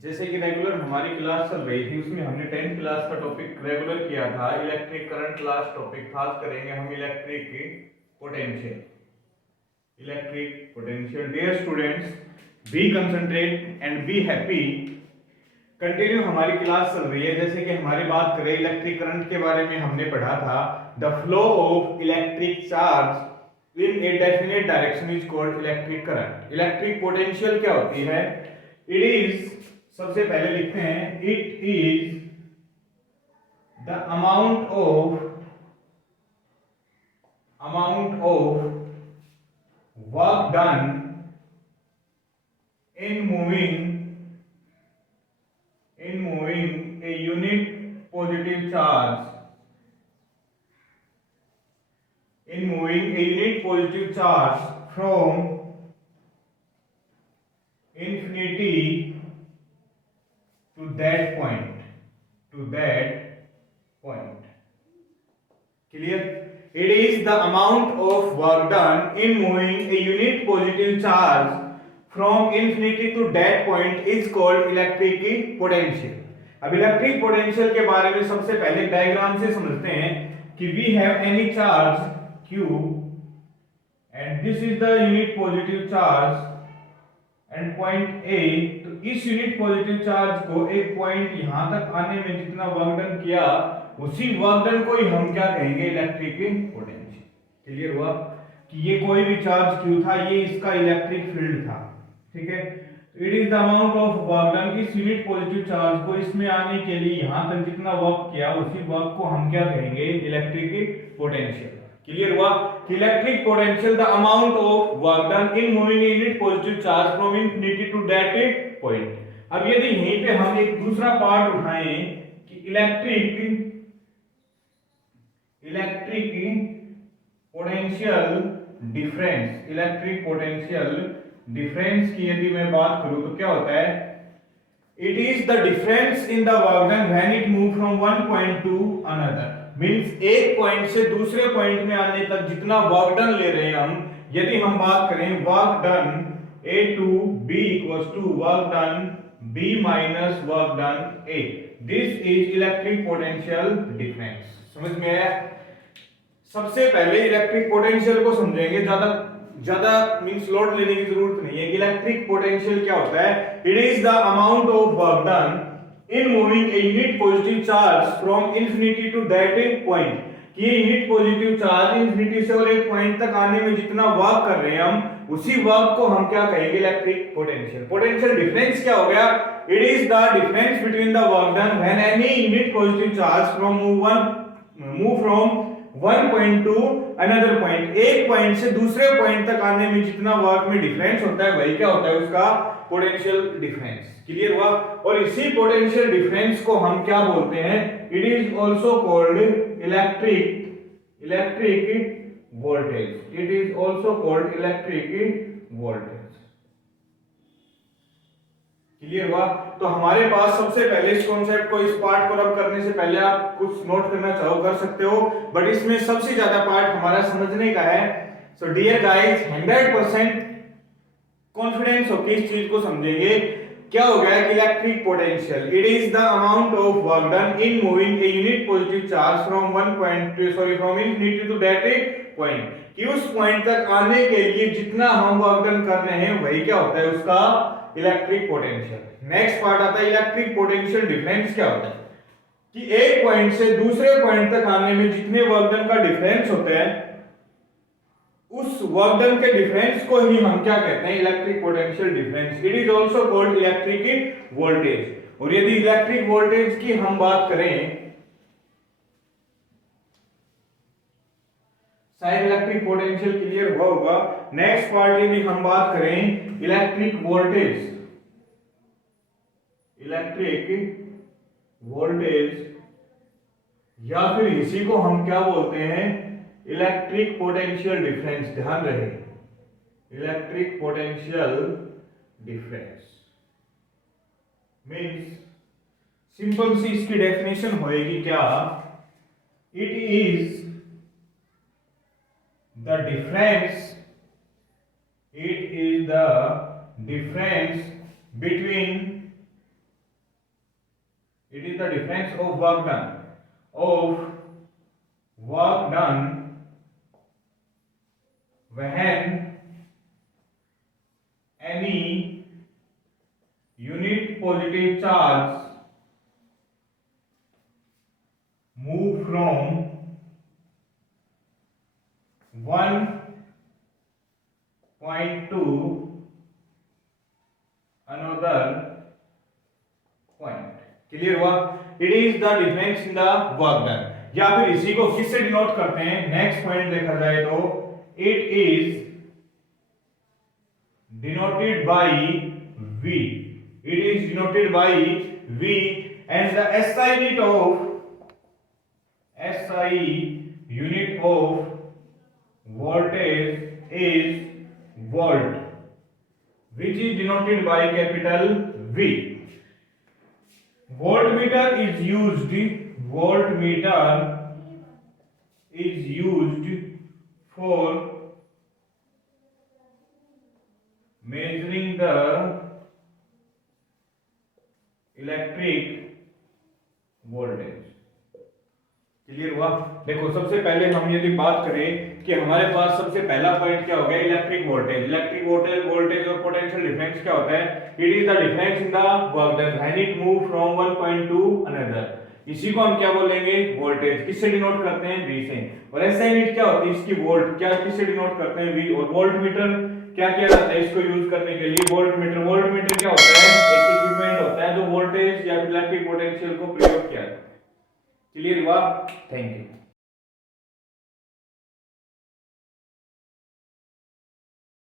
जैसे कि रेगुलर हमारी क्लास चल रही थी, उसमें हमने 10th क्लास का टॉपिक रेगुलर किया था। इलेक्ट्रिक करंट लास्ट टॉपिक था। आज करेंगे हम electric potential. Electric potential. Dear students, be concentrate and be happy. Continue हमारी क्लास चल रही है। जैसे कि हमारी बात करें इलेक्ट्रिक करंट के बारे में, हमने पढ़ा था the flow of electric charge in a definite direction is called electric current. Electric potential क्या होती है? इट इज, सबसे पहले लिखते हैं, it is the amount of work done in moving a unit positive charge from infinity to that point. Clear? It is the amount of work done in moving a unit positive charge from infinity to that point is called electric potential. अब electric potential के बारे में सबसे पहले diagram से समझते हैं कि we have any charge q and this is the unit positive charge and point A। तो इस यूनिट पॉजिटिव चार्ज को एक पॉइंट यहां तक आने में जितना वर्क डन किया, उसी वर्क डन को ही हम क्या कहेंगे? Electric potential. क्लियर हुआ कि ये कोई भी चार्ज q था, ये इसका इलेक्ट्रिक फील्ड था। ठीक है, it is the amount of work done, इस यूनिट पॉजिटिव चार्ज को इसमें आने के लिए यहां तक जितना वर्क किया, उसी वर्क को हम क्या कहेंगे? Electric potential. क्लियर हुआ कि electric potential the amount of work done in moving a unit positive charge from infinity to that point. अब यदि यहीं पे हम एक दूसरा पार्ट उठाएं कि इलेक्ट्रिक पोटेंशियल डिफरेंस की यदि मैं बात करूं तो क्या होता है? It is the difference in the work done when it move from one point two another. Means एक पॉइंट से दूसरे पॉइंट में आने तक जितना वर्क डन ले रहे हैं हम, यदि हम बात करें work done A to B equals to work done B minus work done A, this is electric potential difference. समझ में आया? सबसे पहले इलेक्ट्रिक पोटेंशियल को समझेंगे, ज्यादा मींस लोड लेने की जरूरत नहीं है। इलेक्ट्रिक पोटेंशियल क्या होता है? It is the amount of work done in moving a unit positive charge from infinity to that point. ये यूनिट पॉजिटिव चार्ज इंफिनिटी से और एक पॉइंट तक आने में जितना वर्क कर रहे हैं हम, उसी वर्क को हम क्या कहेंगे? Electric potential. पोटेंशियल डिफरेंस क्या हो गया? It is the difference between the work done when any unit positive charge move from one point two another point. एक पॉइंट से दूसरे पॉइंट तक आने में जितना वर्क में डिफरेंस होता है, वही क्या होता है? उसका पोटेंशियल डिफरेंस। क्लियर हुआ? और इसी पोटेंशियल डिफरेंस को हम क्या बोलते हैं? It is also called electric voltage. It is also called electric voltage. Clear हुआ? तो हमारे पास सबसे पहले इस कॉन्सेप्ट को, इस पार्ट को रब करने से पहले आप कुछ नोट करना चाहो कर सकते हो, बट इसमें सबसे ज्यादा पार्ट हमारा समझने का है। सो डियर गाइस, 100% कॉन्फिडेंस होकर इस चीज को समझेंगे। क्या हो गया कि electric potential, it is the amount of work done in moving a unit positive charge from infinity to that point, कि उस पॉइंट तक आने के लिए जितना हम वर्क डन कर रहे हैं, वही क्या होता है? उसका इलेक्ट्रिक पोटेंशियल। नेक्स्ट पार्ट आता है इलेक्ट्रिक पोटेंशियल डिफरेंस। क्या होता है कि एक पॉइंट से दूसरे पॉइंट तक आने में जितने वर्क डन का डिफरेंस होता है, उस वर्क डन के डिफरेंस को ही हम क्या कहते हैं? Electric potential difference. It is also called electric voltage. और यदि इलेक्ट्रिक वोल्टेज की हम बात करें, शायद इलेक्ट्रिक पोटेंशियल क्लियर हुआ होगा। नेक्स्ट पार्ट यदि हम बात करें इलेक्ट्रिक वोल्टेज या फिर इसी को हम क्या बोलते हैं? Electric potential difference. ध्यान रहे, electric potential difference means simple सी इसकी डेफिनेशन होएगी क्या? It is the difference between It is the difference of work done when any unit positive charge move from one point to another point. Clear हुआ? It is the difference in the work done. या फिर इसी को किससे denote करते हैं? Next point देखा जाए तो it is denoted by V. It is denoted by V, and the SI unit of voltage is volt, which is denoted by capital V. Voltmeter is used for measuring the electric voltage. Clear हुआ? देखो सबसे पहले हम यदि बात करें कि हमारे पास सबसे पहला पॉइंट क्या हो गया, इलेक्ट्रिक वोल्टेज और पोटेंशियल डिफरेंस क्या होता है? It is the difference in the work done when it move from one point two another. इसी को हम क्या बोलेंगे? वोल्टेज। किससे डिनोट करते हैं? V से। और एसआई यूनिट क्या होती है इसकी? वोल्ट। क्या किससे डिनोट करते हैं? V। और वोल्टमीटर क्या किया जाता है इसको यूज करने के लिए? वोल्टमीटर क्या होता है? एक इक्विपमेंट होता है जो वोल्टेज या इलेक्ट्रिक पोटेंशियल को प्रयोग किया है। क्लियर हुआ? Thank you.